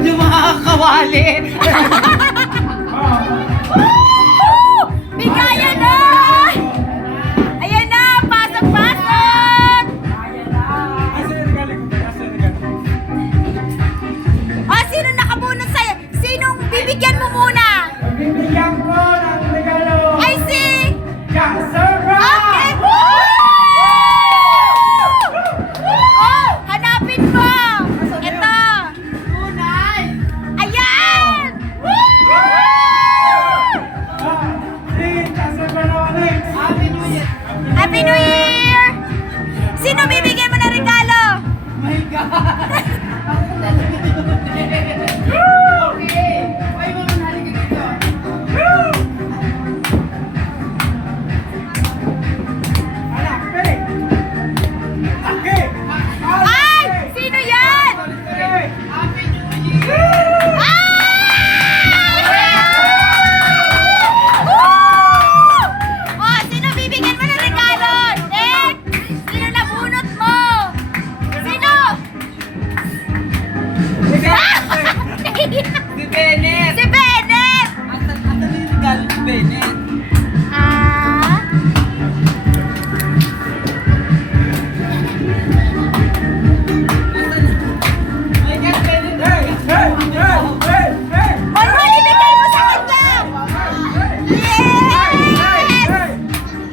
Yung mga kawali. Bigayan na! Ayan na! Pasok-pasok! O, sino nakabunot sa'yo? Sinong bibigyan mo muna? Bibigyan ko ng regalo. I see! Surprise! Okay! Oh, hanapin mo! Ito! Ayan! Happy New Year! Sino bibigyan mo ng regalo? My God! Okay. Ay, mga nalika dito. Ay! Sino yan? Happy New Year! Oh, sino bibigyan mo ng regalo? Next! Sino nabunot mo? Sino? Si Bennett! Si Bennett! Asan yung regalo ni Bennett? Ah? My God, Bennett! Manuel, ibigay mo sa kanya! Yes!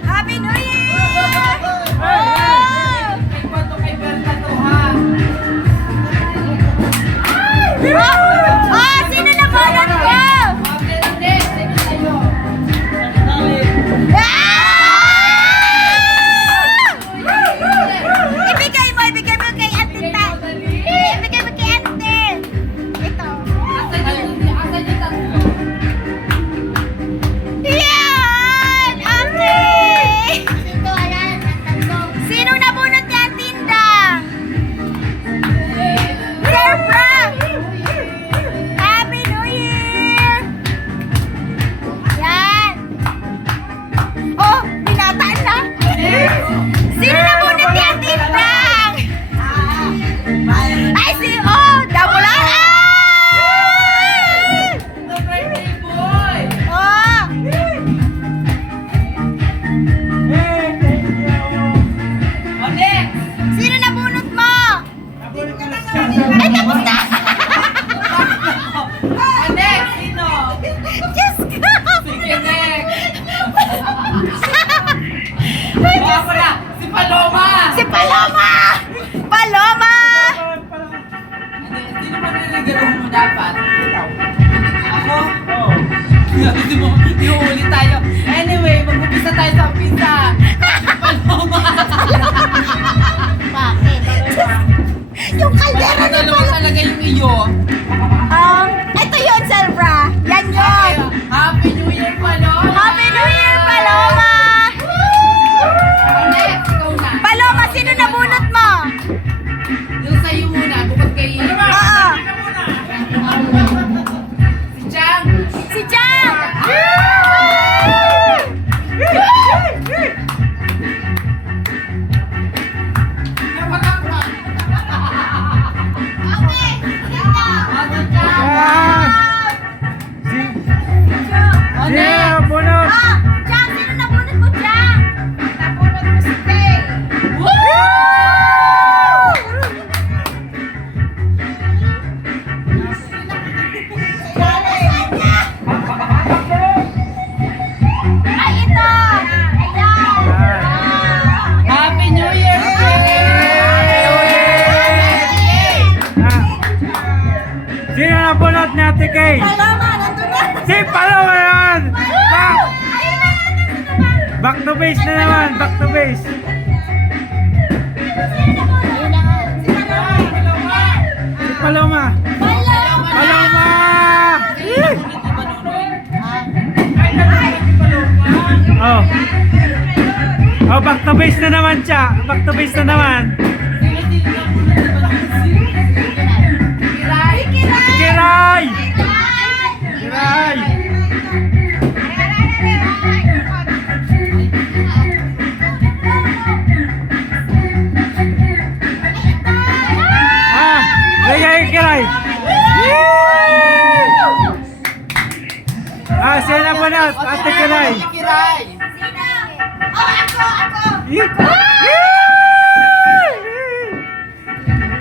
Happy New Year! Oh! Kay Pato, kay Berta to, ha? Oh, sino nabunot mo? Happy Bennett! Thank you sa'yo. Ibigay mo kay Ate Ta. Ibigay mo kay Ate. Ito. Asan yung tatlo? Yan! Okay! Sino nabunot niya ang tindang? Sir Frank! Happy New Year! Yan! Oh, binataan na! Sino nabunot niya ang tindang? Ay, oh! Double R! The birthday boy! Oh! O, next! Sino nabunot mo? Ay, tapos na! O, next! Sino? Diyos ko! Sige, next! Baka pala, si Paloma! Si Paloma! Paloma! Sino ba niligaro mo dapat? Ikaw. Ako? Oo. Hindi mo, iuuli tayo. Anyway, mag-upisa tayo sa pizza. Paloma! Bakit? Yung kaldera Ano ng naman Paloma! talaga yung iyo? Ito yun, Selbra! Yan yun! Happy New Year, Paloma! Happy New Year, Paloma! Next, ikaw na. Paloma, sino nabunot mo? Yung sa'yo muna, bukod kay... Oo! Si Chang! Si Jan! Okay! Ano, Chang? O, next! Bunot! Jan, sino nabunot mo, Jan? Nabunot mo si Tay. Ay, ito! Ayan! Happy New Year! Sino na bunot ni Ate Kay? Paloma, nandun na! Si Paloma yan! Back! Ayun na, nandun na naman! Back to base na naman! Back to base! Si Paloma! Paloma! Oh. Oh, back to base na naman siya. Back to base na naman. Kiray! Kiray! bunot, Ate Kiray. Ate Kiray. Sino? Oh, ako!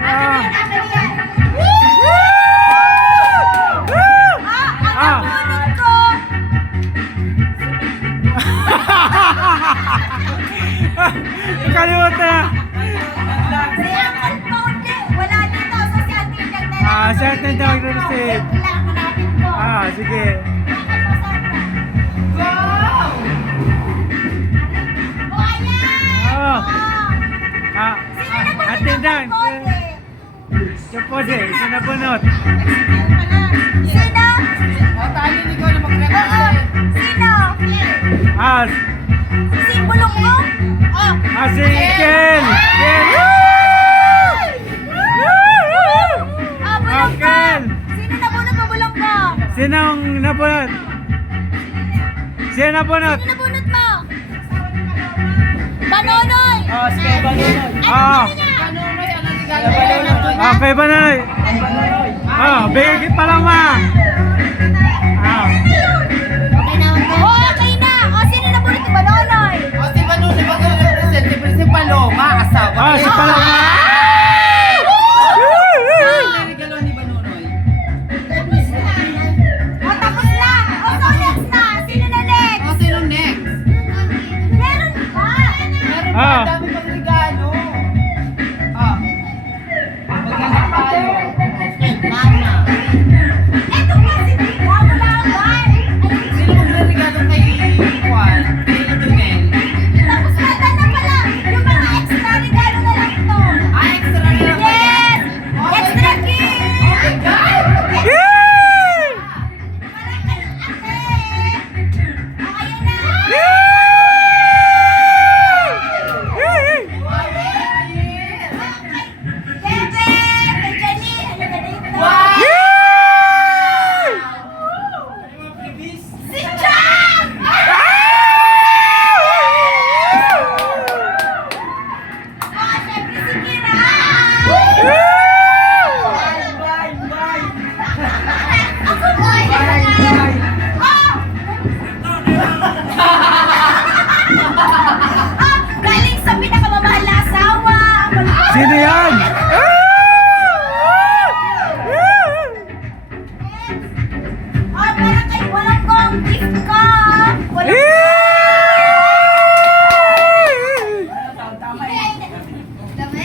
Ah. Ako yan! Ah. Ang nabunod ko! Kalimutan na. Si Uncle Tony! Wala dito, so si Ate yung nagdala. Ah, si Ate yung nag-receive. Wala, hanapin ko. Ah, sige. Bakit mo sana? Go! Oh, ayan! Oh. Oh. Ah, Sino na ba Ate Dang. Tony? Sino bunot? Sino? O, tali ni ko na Oo. mag-record. Sino? Ah, Si Bulong mo? Oh. si Ken. Ken. Ah, bulong ko. Ken. Sino nabunod mo, bulong ko? Sinong nabunot? Sino nabunot? Sino nabunod mo? Banonoy! Oh, sige, Banonoy. Ah. Ano niya? Ano may ano regalo? Ah, kay Banoy. Ah, bigay pa lang ma. Ah. Okay na ako. Oh, okay na! Oh, sino nabunod mo, Banonoy? O, si Banonoy mag-represent. Siyempre si Paloma, asawa. Ah, si Paloma. Ano may regalo ni Banonoy? Oh, tapos na! Oh, so next na! Sino na next? O, sino next? Meron pa! Meron pa, Ah. ang dami pang regalo. Ah. Maghanap tayo. Mama. Eto pa si Tita, wala ba? Sino magre-regalo kay Juan? Kay Junel? Tapos na, na pala! Yung mga extra regalo na lang ito! Ah, extra na lang ba yan? Yes! Okay. Extra gift! Oh my God! Parang kayo ate! Oh, ayun na! Bebe! Kay Jenny! Ano na dito? Wow! Si John! Oh, syempre si Kira! Ako po! Oh! Ah, galing sa pinakamamahal na asawa! Sino yan? Ah, parang kay walang kong gift ka! Walang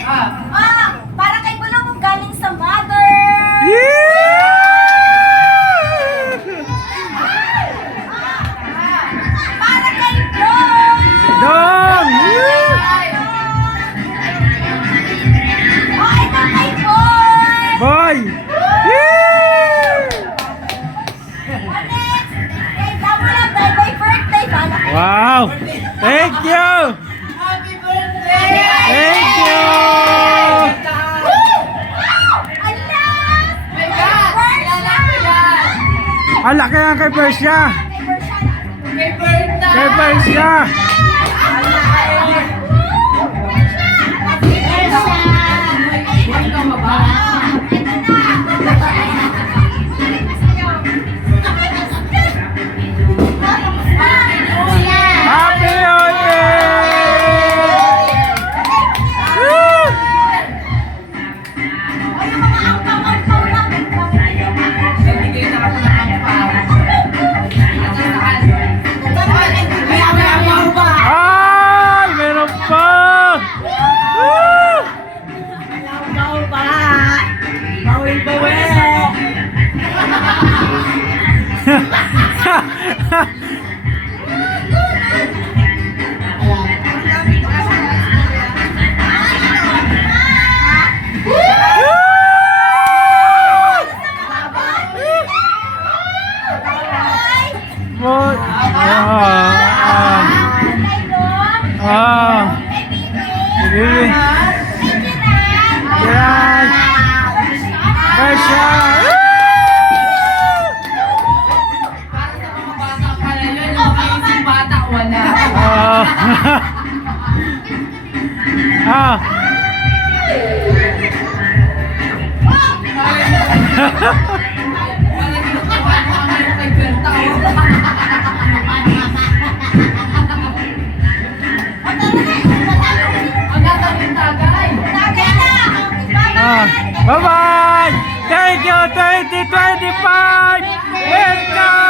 Ah, Ah, para kay Bulong kung galing sa mother! Para kay Dong! Dong! Oh, ito kay Boy! Boy! Oh, next! Kay Damo lang, dahil may birthday. Bala kayo. Wow! Thank you! happy birthday! Thank you! Ala! My God! Kilala ko yan! Ang laki nga kay Persia! Kay Bershana. Kay Berta! Kay Persia! Ikaw ka ba? Happy New Year! Woo! Nagbigay na ako ng ampaw. May pa! Ay! Meron pa! Woo! What? Really? Yan! Persia! Para sa mga bata pala yun, yung mga isang bata, wala. Ah! Wala kinukuha mo ang kay Berta. Bye-bye! Thank you, 2025! Welcome!